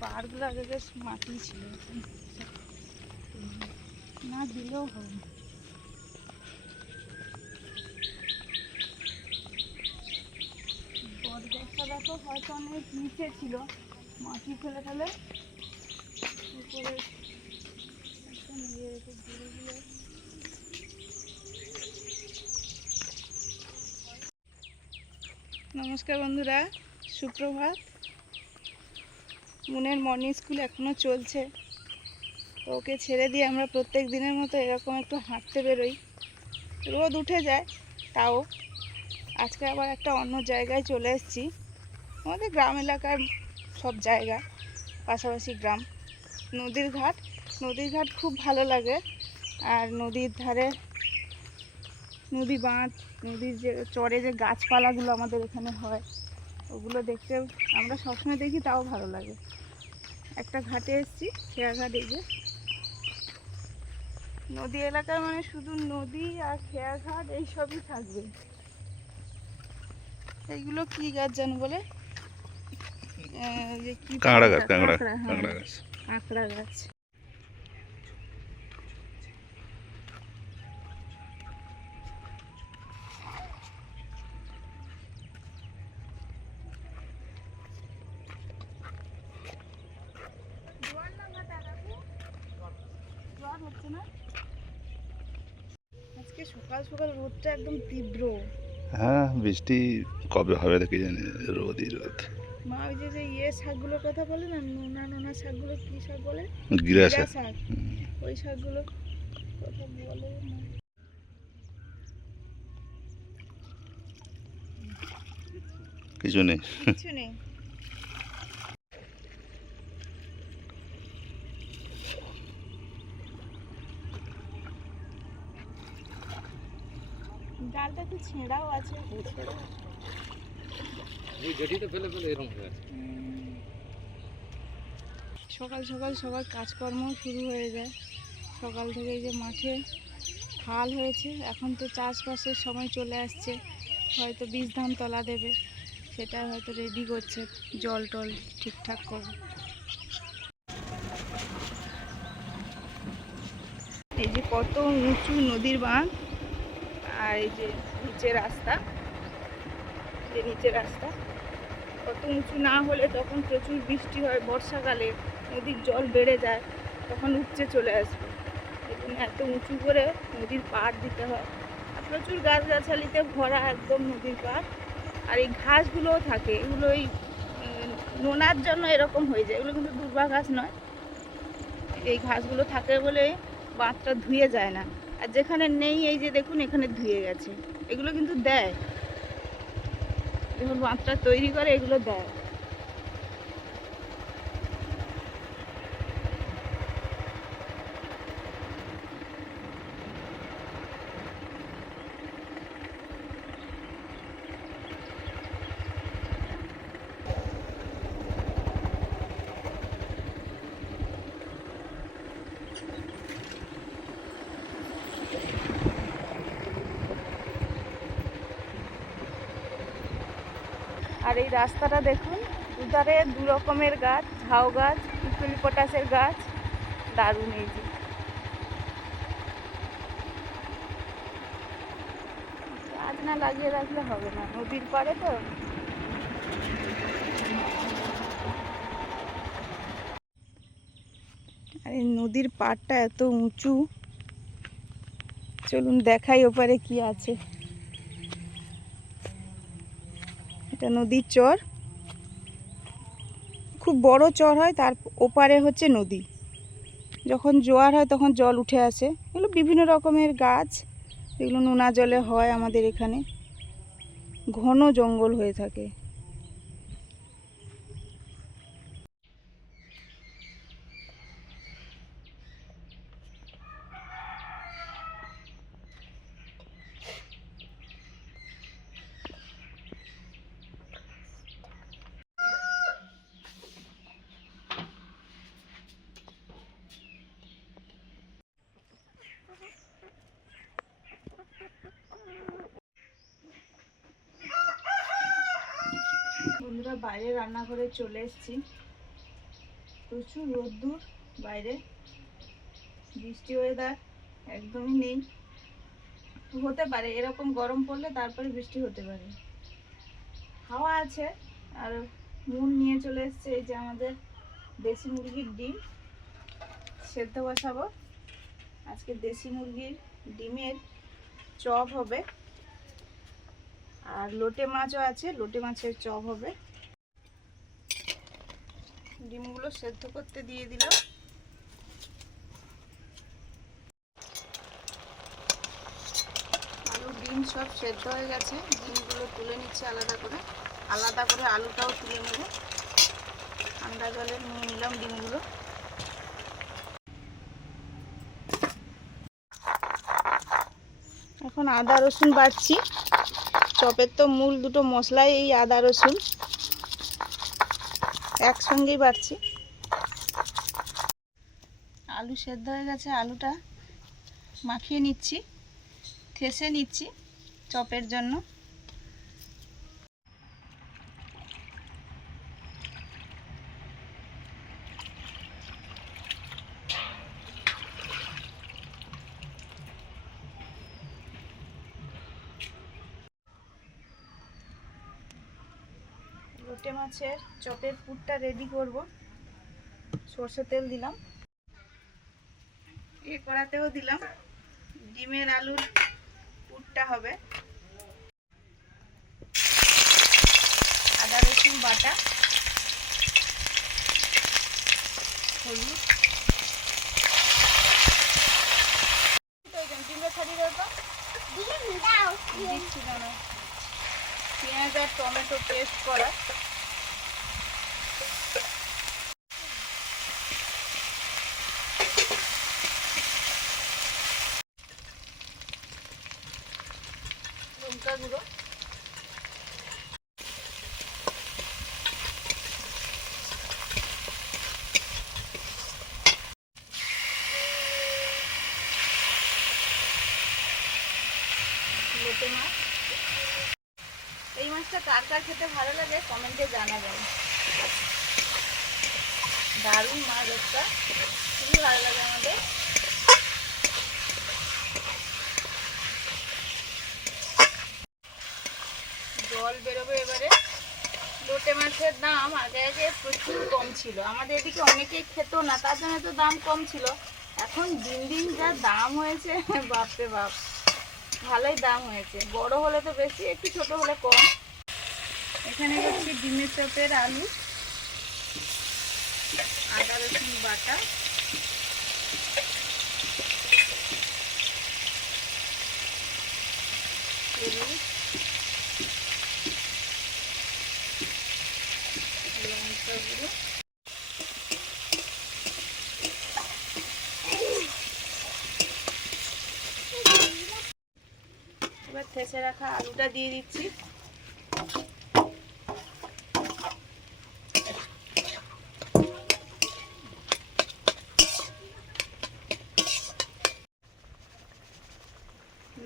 পাহাড়গুলো আগে বেশ মাটি ছিল, না দিলেও হবে। বটগাছটা দেখো হয়তো অনেক নিচে ছিল, মাটি ফেলে ফেলে উপরে নিয়ে রেখে ঘুরে। নমস্কার বন্ধুরা, সুপ্রভাত। মুনের মর্নিং স্কুল এখনও চলছে, তো ওকে ছেড়ে দিয়ে আমরা প্রত্যেক দিনের মতো এরকম একটু হাঁটতে বেরোই। রোদ উঠে যায়, তাও আজকে আবার একটা অন্য জায়গায় চলে এসেছি। আমাদের গ্রাম এলাকার সব জায়গা পাশাপাশি গ্রাম, নদীর ঘাট খুব ভালো লাগে। আর নদীর ধারে নদী বাঁধ, নদীর যে চরে যে গাছপালাগুলো আমাদের এখানে হয়, ওগুলো দেখতে আমরা সবসময় দেখি, তাও ভালো লাগে। একটা ঘাটে এসেছি, খেয়াঘাট। এই যে নদী এলাকার মানে শুধু নদী আর খেয়াঘাট এইসবই থাকবে। এইগুলো কি গাছ জানো বলে? কাঁকড়া গাছ। আজকে সকাল সকাল রোদটা একদম তীব্র। হ্যাঁ, বৃষ্টি কবে হবে দেখি জানি, রোদই রোদ। মা ওই যে শাকগুলোর কথা বলে না, নোনা শাকগুলো, কি শাক বলে? গিরা শাক। ওই শাকগুলো কথা বলে না। কিছু নেই। ডালটা একটু ছেঁড়াও আছে, সকাল সকাল সবার কাজকর্ম শুরু হয়ে যায়। সকাল থেকে এই যে মাঠে হাল হয়েছে, এখন তো চাষবাসের সময় চলে আসছে, হয়তো বীজ ধান তলা দেবে, সেটা হয়তো রেডি করছে, জল টল ঠিকঠাক করবে। এই যে কত উঁচু নদীর বাঁধ, আর এই যে নিচে রাস্তা, কত উঁচু না হলে তখন প্রচুর বৃষ্টি হয়, বর্ষাকালে নদীর জল বেড়ে যায়, তখন উপচে চলে আসবে। এই জন্য এত উঁচু করে নদীর পাড় দিতে হয়। আর প্রচুর গাছগাছালিতে ভরা একদম নদীর পাড়। আর এই ঘাসগুলোও থাকে, এগুলো ওই নোনার জন্য এরকম হয়ে যায়। এগুলো কিন্তু দুর্বা ঘাস নয়, এই ঘাসগুলো থাকে বলে বাঁধটা ধুয়ে যায় না। আর যেখানে নেই, এই যে দেখুন এখানে ধুয়ে গেছে, এগুলো কিন্তু দেয়, যখন বাঁধটা তৈরি করে এগুলো দেয়। আর এই রাস্তাটা দেখুন, দুধারে দু রকমের গাছ, ঝাউ গাছ, ইউক্যালিপটাসের গাছ, দারুণ। এই যে গাছ না লাগিয়ে রাখলে হবে না, নদীর পাড়ে তো। আর এই নদীর পাড়টা এত উঁচু, চলুন দেখাই ওপারে কি আছে। এটা নদীর চর, খুব বড় চর হয়, তার ওপারে হচ্ছে নদী। যখন জোয়ার হয় তখন জল উঠে আসে। এগুলো বিভিন্ন রকমের গাছ, এগুলো নোনা জলে হয়। আমাদের এখানে ঘন জঙ্গল হয়ে থাকে। বন্ধুরা, বাইরে রান্নাঘরে চলে এসেছি। প্রচুর রোদ্দুর বাইরে, বৃষ্টি ওয়েদার একদমই নেই। হতে পারে এরকম গরম পড়লে তারপরে বৃষ্টি হতে পারে। হাওয়া আছে। আর মুন নিয়ে চলে এসছে এই যে আমাদের দেশি মুরগির ডিম সেদ্ধ বসাবো। আজকে দেশি মুরগির ডিমের চপ হবে, আর লোটে মাছও আছে, লোটে মাছের চপ হবে। ডিমগুলো সেদ্ধ করতে দিয়ে দিলাম। আলু ডিম সব সেদ্ধ হয়ে গেছে, ডিমগুলো তুলে নিচ্ছে আলাদা করে। আলুটাও তুলে নেব। ঠান্ডা জলে নিয়ে নিলাম ডিমগুলো। এখন আদা রসুন বাটছি। চপের তো মূল দুটো মশলাই এই আদা রসুন, একসঙ্গেই বাটছি। আলু সেদ্ধ হয়ে গেছে, আলুটা মাখিয়ে নিচ্ছি, থেসে নিচ্ছি চপের জন্য। লোটে মাছের চপের পুরটা রেডি করব। সরষের তেল দিলাম, কড়াতেও দিলাম। ডিমের আলুর পুরটা হবে। আদা রসুন বাটা, হলুদ, ডিমটা ছাড়িয়ে দাও, দিচ্ছি না। পেঁয়াজ আর টমেটো পেস্ট করা। লঙ্কা গুঁড়ো, লোটে মাছ। এই মাছটা কার কার খেতে ভালো লাগে কমেন্টে জানাবেন। দারুণ মাছ একটা, খুবই ভালো লাগে আমাদের। জল বেরোবে এবারে। লোটে মাছের দাম আগে আগে প্রচুর কম ছিল, আমাদের এদিকে অনেকেই খেত না, তার জন্য তো দাম কম ছিল। এখন দিন দিন যা দাম হয়েছে, বাপরে বাপ, ভালোই দাম হয়েছে। বড় হলে তো বেশি, একটু ছোট হলে কম। এখানে হচ্ছে ডিমের চপের আলু, আদা রসুন বাটা, হলুদ, লঙ্কা গুঁড়ো, এবার থেসে রাখা আলুটা দিয়ে দিচ্ছি।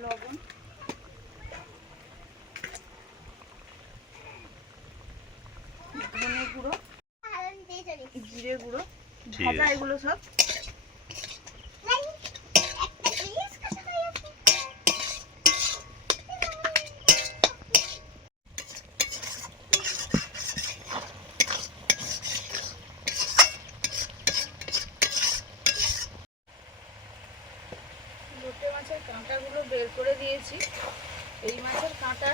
লবণ, ধনে গুঁড়ো, জিরে গুঁড়ো, ভাজা এগুলো সব। লোটে মাছের কাঁটাগুলো বের করে দিয়েছি। এই মাছের কাঁটা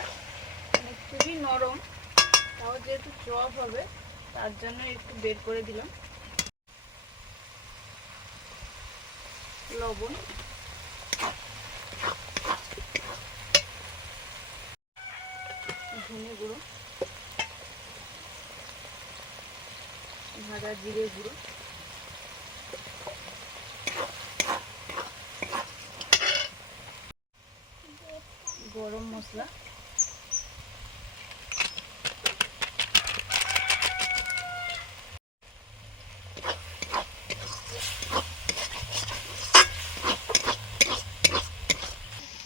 খুবই নরম, তাও যেহেতু চপ হবে তার জন্য একটু বের করে দিলাম। লবণ, ধনে গুঁড়ো, ভাজা জিরে গুঁড়ো, গরম মশলা,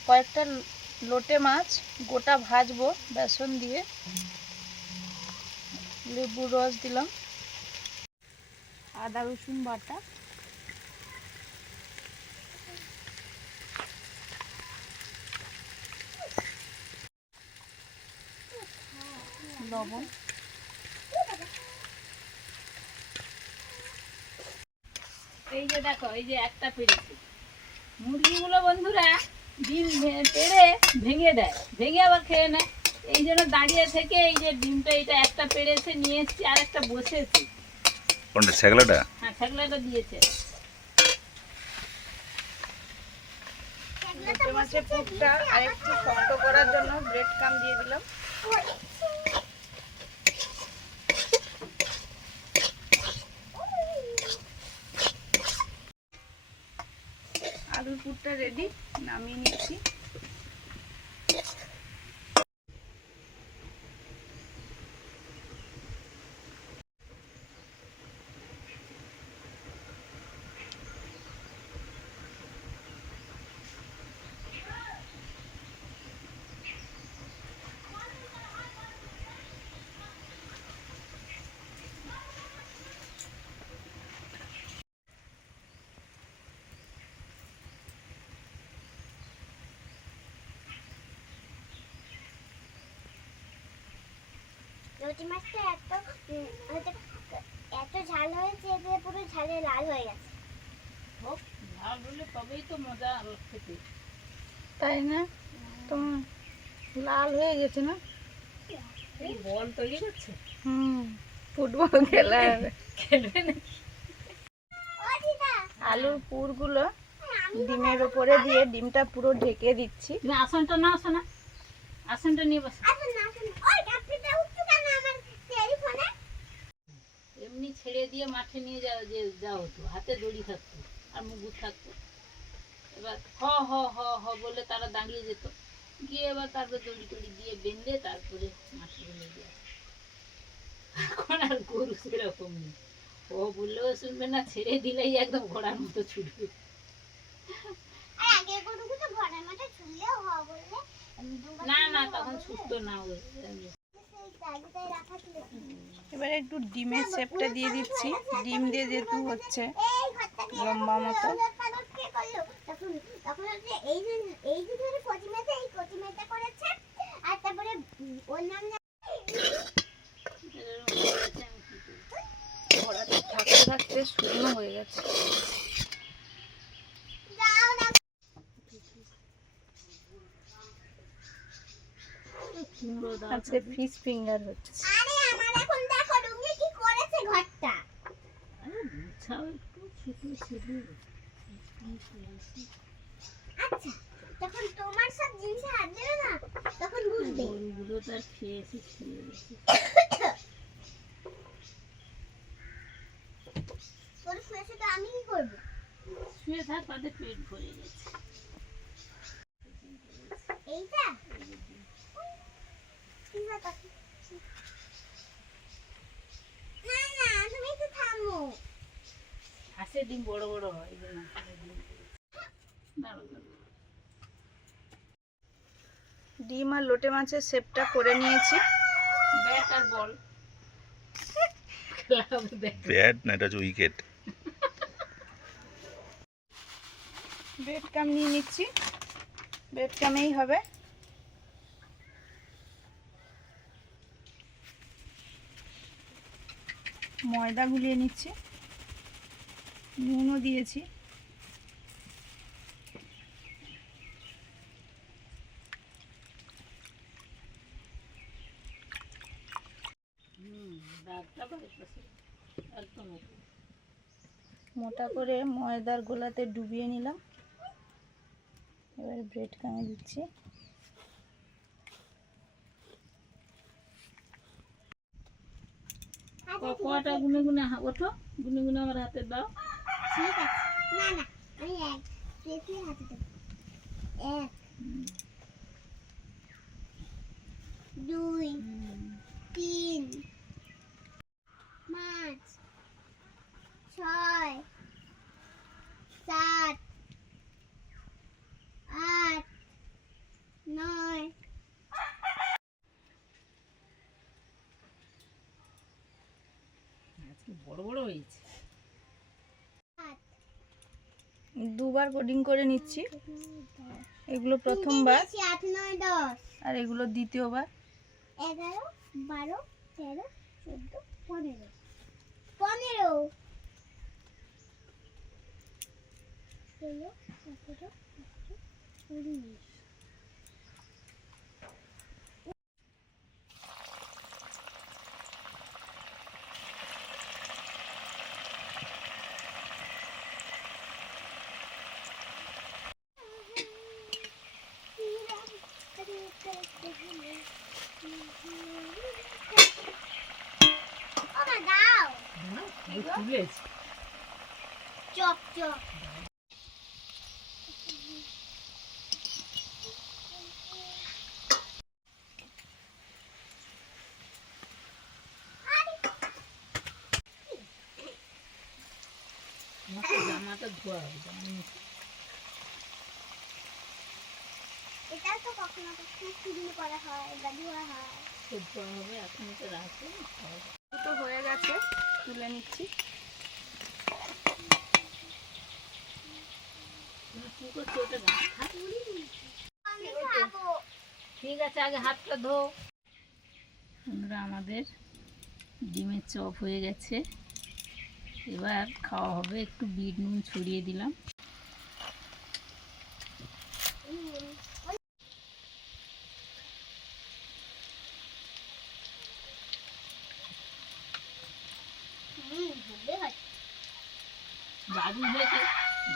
কয়েকটা লোটে মাছ গোটা ভাজবো বেসন দিয়ে, লেবুর রস দিলাম। আদা রসুন বাটা, লবণ, এই যে দেখো, এই যে একটা পেরেছে মুরগিগুলো বন্ধুরা, ডিম পেড়ে ভেঙে দেয়, ভেঙে আবার খেয়ে নেয়। এই জন্য দাঁড়িয়ে থেকে এই যে ডিমটা এটা একটা পেড়েছে নিয়ে এসছি, আর একটা বসেছে। কোনটা ছাগলাটা? হ্যাঁ, ছাগলাটা দিয়েছে। লোটে মাছের পুরটা আরেকটু শক্ত করার জন্য ব্রেড ক্রাম্ব দিয়ে দিলাম। আলুর পুরটা রেডি, নামিয়ে নিচ্ছি। রুটি মাছটা এত ঝাল হয়েছে যে পুরো ঝালে লাল হয়ে গেছে। হোক, ঝাল হলে তবেই তো মজা খেতে। তাই না? তোমার লাল হয়ে গেছে না? এই বল তৈরি করছে, ফুটবল খেলা হবে। খেলবে না? আলুর পুরগুলো ডিমের উপরে দিয়ে ডিমটা পুরো ঢেকে দিচ্ছি। তুমি আসনটা না, আসো না, আসনটা নিয়ে বসো। এমনি ছেড়ে দিয়ে মাঠে নিয়ে যাও হতো, হাতে দড়ি থাকতো আর মুগুর থাকতো। এবার হ হ হ হ বলে তারা দাঁড়িয়ে যেত, গিয়ে এবার তারপরে দড়ি টড়ি দিয়ে বেঁধে তারপরে মাঠে নিয়ে যায়। এখন আর গরু সেরকম নেই, ও বললেও শুনবে না, ছেড়ে দিলেই একদম ঘোড়ার মতো ছুটবে। না না, তখন ছুটতো না ওই। এবার একটু ডিমের শেপটা দিয়ে দিচ্ছি, ডিম দিয়ে যেহেতু হচ্ছে লম্বা মতো। ঘোড়াটা থাকতে থাকতে শুকনো হয়ে গেছে। আজকে ফিশ ফিঙ্গার হচ্ছে। গুছাও একটু, ছোট ছেলে। যখন তোমার সব জিনিসে হাত দেবে না তখন বুঝবে। গরুগুলো তার খেয়েছে, শুয়ে গেছে। তোর শুয়েছে তো আমি কি করবো? শুয়ে থাক, তাদের পেট ভরে গেছে। এইটা না না, তুমি একটু থামো। হাঁসের ডিম বড় বড় হয়, এই জন্য হাঁসের ডিম করেছে। দাঁড়াও, দাঁড়াও। ডিম আর লোটে মাছের শেপটা করে নিয়েছি। ব্যাট আর বল খেলা হবে, ব্যাট। ব্যাট না, এটা হচ্ছে উইকেট। ব্রেড ক্রাম্ব নিয়ে নিচ্ছি, ব্রেড ক্রাম্বেই হবে। ময়দা গুলিয়ে নিচ্ছি, নুনও দিয়েছি। দাগটা বাইপাসে একদম ওপরে। মোটা করে ময়দার গোলাতে ডুবিয়ে নিলাম। এবারে ব্রেড ক্রাম্বে দিচ্ছি। কটা গুনে গুনে ওঠো, গুনে গুনে আমার হাতে দাও। ঠিক আছে, না না, আমি এক প্লেটে হাতে দেবো। 1 2 3 5 6 7 8 9 আজকে বড় বড় হয়েছে। দুবার কোডিং করে নিচ্ছি। এগুলো প্রথমবার 8 9 10 আর এগুলো দ্বিতীয়বার। 11 12 13 14 15 15 16 17 18 19 চপ চপ জামাটা ধোয়া হবে, এটা তো কখনো কখনো চুরি করা হয় দাদু হয় ধোয়া হবে। এখন তো রাখো, দুটো হয়ে গেছে, তুলে নিচ্ছি। কি করছো ওটা? আমি খাবো ঠিক আছে, আগে হাতটা ধো। বন্ধুরা, আমাদের ডিমের চপ হয়ে গেছে, এবার খাওয়া হবে। একটু বিট নুন ছড়িয়ে দিলাম। দারুণ হয়েছে।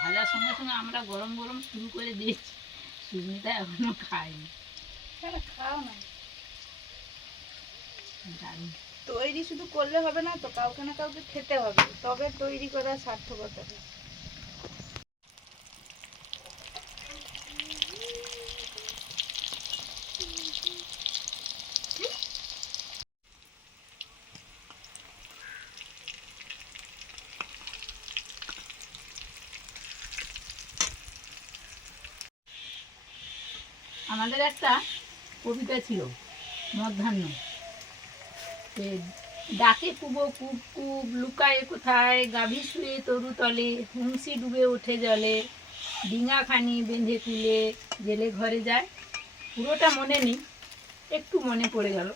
ভাজার সঙ্গে সঙ্গে আমরা গরম গরম শুরু করে দিয়েছি, সুস্মিতা এখনো খায়নি। খাও না, দারুণ। তৈরি শুধু করলে হবে না তো, কাউকে না কাউকে খেতে হবে, তবে তৈরি করার সার্থকতা। আমাদের একটা কবিতা ছিল, মধ্যাহ্ন। ডাকে কুবো কুব কুব, লুকায় কোথায় গাভী শুয়ে তরু তলে, হুংসি ডুবে ওঠে জলে, ডিঙাখানি বেঁধে তুলে জেলে ঘরে যায়। পুরোটা মনে নেই, একটু মনে পড়ে গেল।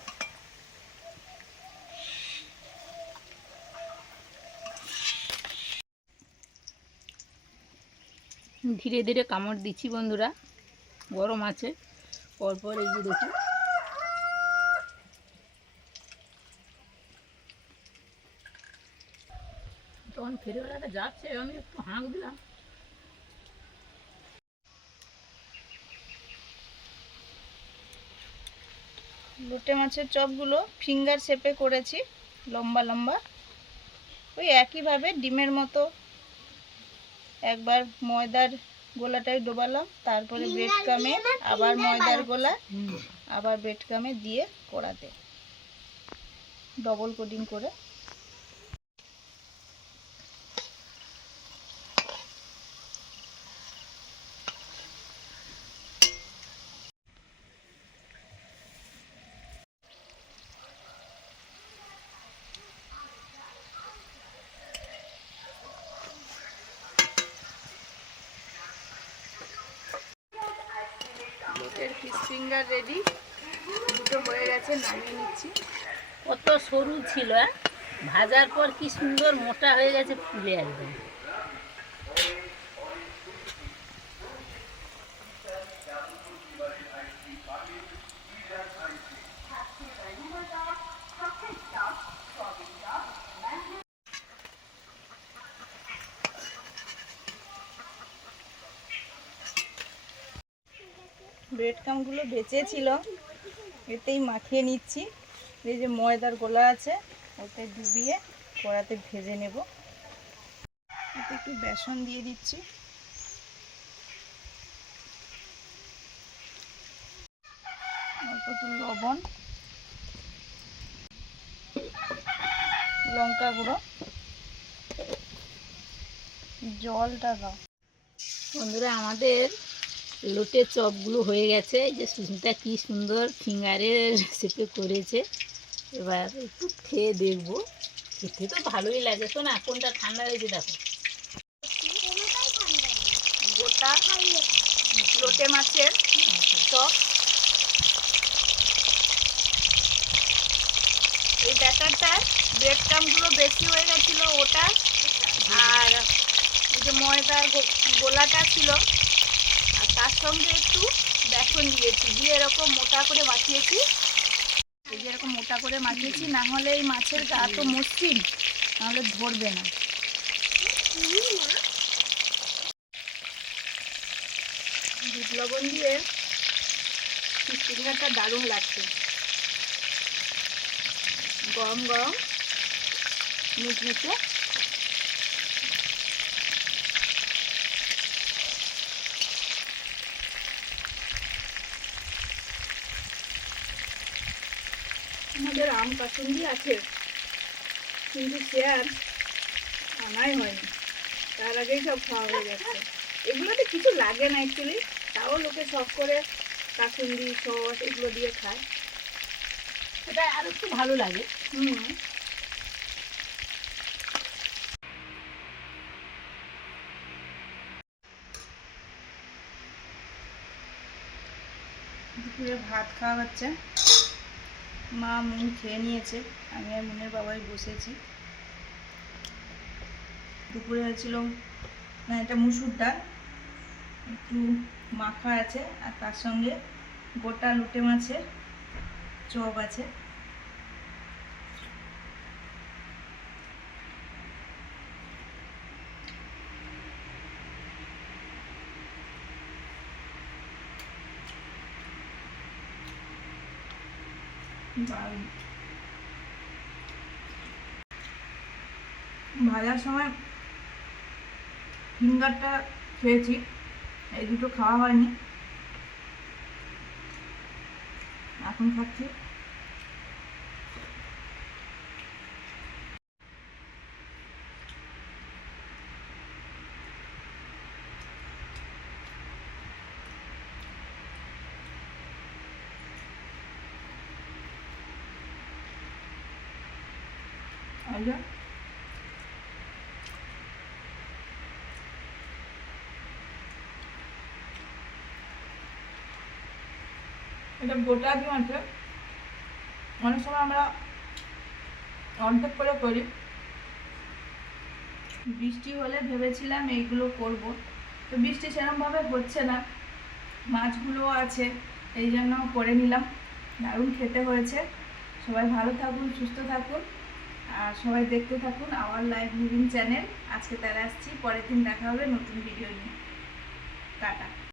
ধীরে ধীরে কামড় দিচ্ছি বন্ধুরা, গরম আছে। পরপর এগুলো দেখুন, তখন ফেরিওয়ালাটা যাচ্ছে, আমি একটু হাঁক দিলাম। লোটে মাছের চপগুলো ফিঙ্গার শেপে করেছি, লম্বা লম্বা। ওই একইভাবে ডিমের মতো একবার ময়দার গোলাটাই ডোবালাম, তারপরে ব্রেড কামে আবার ময়দার গোলা, আবার ব্রেড কামে দিয়ে কড়াতে ডবল কোটিং করে। লোটের ফিশ ফিঙ্গার রেডি, দুটো হয়ে গেছে, নামিয়ে নিচ্ছি। কত সরু ছিল, ভাজার পর কি সুন্দর মোটা হয়ে গেছে, ফুলে একদম। ব্রেড কামগুলো বেঁচেছিল, এতেই মাখিয়ে নিচ্ছি। এই যে ময়দার গোলা আছে, ওতে ডুবিয়ে কড়াতে ভেজে নেব। এতে একটু বেসন দিয়ে দিচ্ছি, অল্প একটু লবণ, লঙ্কা গুঁড়ো, জলটা দাও। বন্ধুরা, আমাদের লোটের চপগুলো হয়ে গেছে। এই যে সুস্মিতা কি সুন্দর ফিঙ্গারের শেপে করেছে। এবার একটু খেয়ে দেখবো, খেতে তো ভালোই লাগে। শোনা, কোনটা ঠান্ডা হয়েছে দেখো। লোটে মাছের টক। এই ব্যাটারটা ব্রেড ক্রাম্বগুলো বেশি হয়ে গেছিলো ওটা, আর এই যে ময়দার গোলাটা ছিল, আর তার সঙ্গে একটু বেসন দিয়েছি, দিয়ে এরকম মোটা করে মাখিয়েছি। এই যে এরকম মোটা করে মাখিয়েছি, না হলে এই মাছের গা তো মসৃণ, নাহলে ধরবে না। বিট লবণ দিয়ে চিকেনটা দারুণ লাগছে, গরম গরম মুচমুচে। আমাদের আম কাসুন্দি আছে, কিন্তু সে আর আনাই হয়নি, তার আগেই সব খাওয়া হয়ে যাচ্ছে। এগুলোতে কিছু লাগে না অ্যাকচুয়ালি, তাও লোকে শখ করে কাসুন্দি সস এগুলো দিয়ে খায়, সেটা আর একটু ভালো লাগে। দুপুরে ভাত খাওয়া হচ্ছে, মা মুন খেয়ে নিয়েছে, আমি আর মুনের বাবাই বসেছি। দুপুরে হয়েছিল এটা মুসুর ডাল, একটু মাখা আছে, আর তার সঙ্গে গোটা লুটে মাছের চপ আছে। ভাজার সময় ফিঙ্গারটা খেয়েছি, এই দুটো খাওয়া হয়নি, এখন খাচ্ছি। আচ্ছা, এটা গোটা ডিম আছে, অনেক সময় আমরা অর্ধেক করে করি। বৃষ্টি হলে ভেবেছিলাম এইগুলো করব, তো বৃষ্টি সেরকমভাবে হচ্ছে না, মাছগুলো আছে, এই জন্য করে নিলাম। দারুণ খেতে হয়েছে। সবাই ভালো থাকুন, সুস্থ থাকুন, আর সবাই দেখতে থাকুন আওয়ার লাইফ লিভিং চ্যানেল। আজকে তারা আসছি, পরের দিন দেখা হবে নতুন ভিডিও নিয়ে। টাটা।